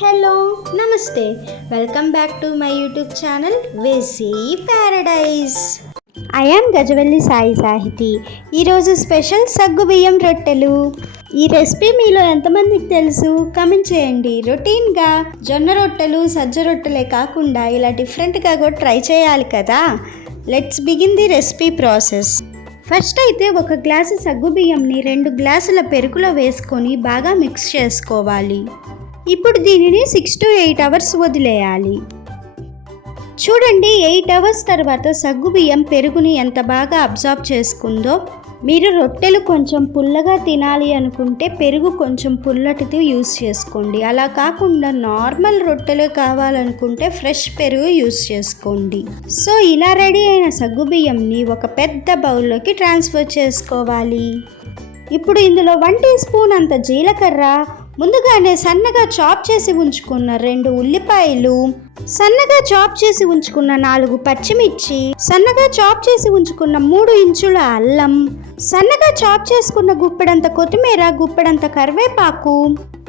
Hello నమస్తే welcome back to my YouTube channel వేసీ paradise. I am Gajavalli Sai Sahithi. ఈరోజు special సగ్గుబియ్యం రొట్టెలు. ఈ రెసిపీ మీలో ఎంతమందికి తెలుసు కామెంట్ చేయండి. రొటీన్గా జొన్న రొట్టెలు సజ్జ రొట్టెలే కాకుండా ఇలా డిఫరెంట్గా కూడా ట్రై చేయాలి కదా. Let's begin the recipe process. First అయితే ఒక గ్లాసు సగ్గుబియ్యంని 2 గ్లాసుల పెరుగులో వేసుకొని బాగా మిక్స్ చేసుకోవాలి. ఇప్పుడు దీనిని 6 to 8 అవర్స్ వదిలేయాలి. చూడండి, 8 అవర్స్ తర్వాత సగ్గుబియ్యం పెరుగుని ఎంత బాగా అబ్జార్బ్ చేసుకుందో. మీరు రొట్టెలు కొంచెం పుల్లగా తినాలి అనుకుంటే పెరుగు కొంచెం పుల్లటిది యూస్ చేసుకోండి. అలా కాకుండా నార్మల్ రొట్టెలు కావాలనుకుంటే ఫ్రెష్ పెరుగు యూస్ చేసుకోండి. సో ఇలా రెడీ అయిన సగ్గుబియ్యంని ఒక పెద్ద బౌల్లోకి ట్రాన్స్ఫర్ చేసుకోవాలి. ఇప్పుడు ఇందులో 1 టీ స్పూన్ అంత జీలకర్ర, ముందుగానే సన్నగా చాప్ చేసి ఉంచుకున్న 2 ఉల్లిపాయలు, సన్నగా చాప్ చేసి ఉంచుకున్న 4 పచ్చిమిర్చి, సన్నగా చాప్ చేసి ఉంచుకున్న 3 ఇంచుల అల్లం, సన్నగా చాప్ చేసుకున్న గుప్పెడంత కొత్తిమీర, గుప్పెడంత కరివేపాకు,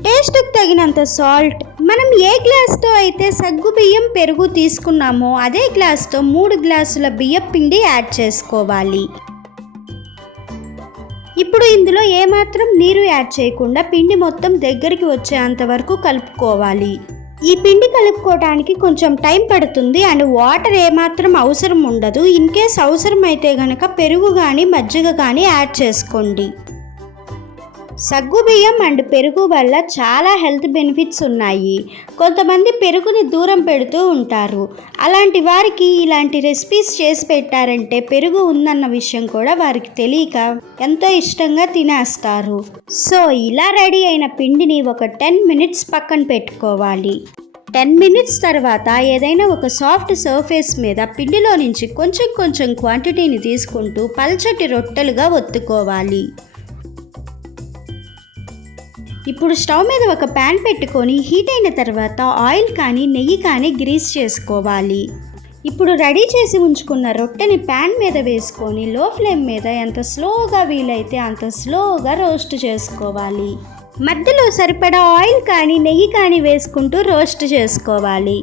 టేస్ట్కి తగినంత సాల్ట్. మనం ఏ గ్లాస్తో అయితే సగ్గుబియ్యం పెరుగు తీసుకున్నామో అదే గ్లాస్తో 3 గ్లాసుల బియ్యం పిండి యాడ్ చేసుకోవాలి. ఇప్పుడు ఇందులో ఏమాత్రం నీరు యాడ్ చేయకుండా పిండి మొత్తం దగ్గరికి వచ్చేంత వరకు కలుపుకోవాలి. ఈ పిండి కలుపుకోవడానికి కొంచెం టైం పడుతుంది అండ్ వాటర్ ఏమాత్రం అవసరం ఉండదు. ఇన్ కేస్ అవసరం అయితే కనుక పెరుగు కానీ మజ్జిగ కానీ యాడ్ చేసుకోండి. సగ్గుబియ్యం అండ్ పెరుగు వల్ల చాలా హెల్త్ బెనిఫిట్స్ ఉన్నాయి. కొంతమంది పెరుగుని దూరం పెడుతూ ఉంటారు. అలాంటి వారికి ఇలాంటి రెసిపీస్ చేసి పెట్టారంటే పెరుగు ఉందన్న విషయం కూడా వారికి తెలియక ఎంతో ఇష్టంగా తినేస్తారు. సో ఇలా రెడీ అయిన పిండిని ఒక 10 మినిట్స్ పక్కన పెట్టుకోవాలి. 10 మినిట్స్ తర్వాత ఏదైనా ఒక సాఫ్ట్ సర్ఫేస్ మీద పిండిలో నుంచి కొంచెం కొంచెం క్వాంటిటీని తీసుకుంటూ పల్చటి రొట్టెలుగా ఒత్తుకోవాలి. ఇప్పుడు స్టవ్ మీద ఒక ప్యాన్ పెట్టుకొని హీట్ అయిన తర్వాత ఆయిల్ కానీ నెయ్యి కానీ గ్రీస్ చేసుకోవాలి. ఇప్పుడు రెడీ చేసి ఉంచుకున్న రొట్టెని ప్యాన్ మీద వేసుకొని లో ఫ్లేమ్ మీద ఎంత స్లోగా వీలైతే అంత స్లోగా రోస్ట్ చేసుకోవాలి. మధ్యలో సరిపడా ఆయిల్ కానీ నెయ్యి కానీ వేసుకుంటూ రోస్ట్ చేసుకోవాలి.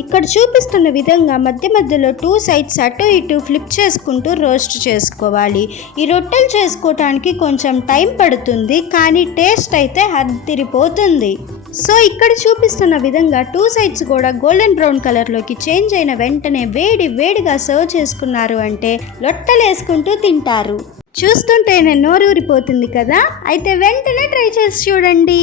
ఇక్కడ చూపిస్తున్న విధంగా మధ్య మధ్యలో 2 సైడ్స్ అటు ఇటు ఫ్లిప్ చేసుకుంటూ రోస్ట్ చేసుకోవాలి. ఈ రొట్టెలు చేసుకోవటానికి కొంచెం టైం పడుతుంది, కానీ టేస్ట్ అయితే అదిరిపోతుంది. సో ఇక్కడ చూపిస్తున్న విధంగా 2 సైడ్స్ కూడా గోల్డెన్ బ్రౌన్ కలర్లోకి చేంజ్ అయిన వెంటనే వేడిగా సర్వ్ చేసుకున్నారు అంటే రొట్టెలు వేసుకుంటూ తింటారు. చూస్తుంటేనే నోరూరిపోతుంది కదా. అయితే వెంటనే ట్రై చేసి చూడండి.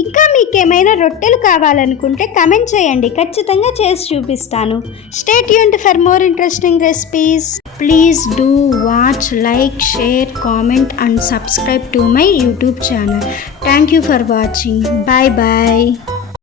ఇంకా మీకేమైనా రొట్టెలు కావాలనుకుంటే కమెంట్ చేయండి, ఖచ్చితంగా చేసి చూపిస్తాను. Stay tuned for more interesting recipes. Please do watch, like, share, comment and subscribe to my YouTube channel. Thank you for watching. Bye bye.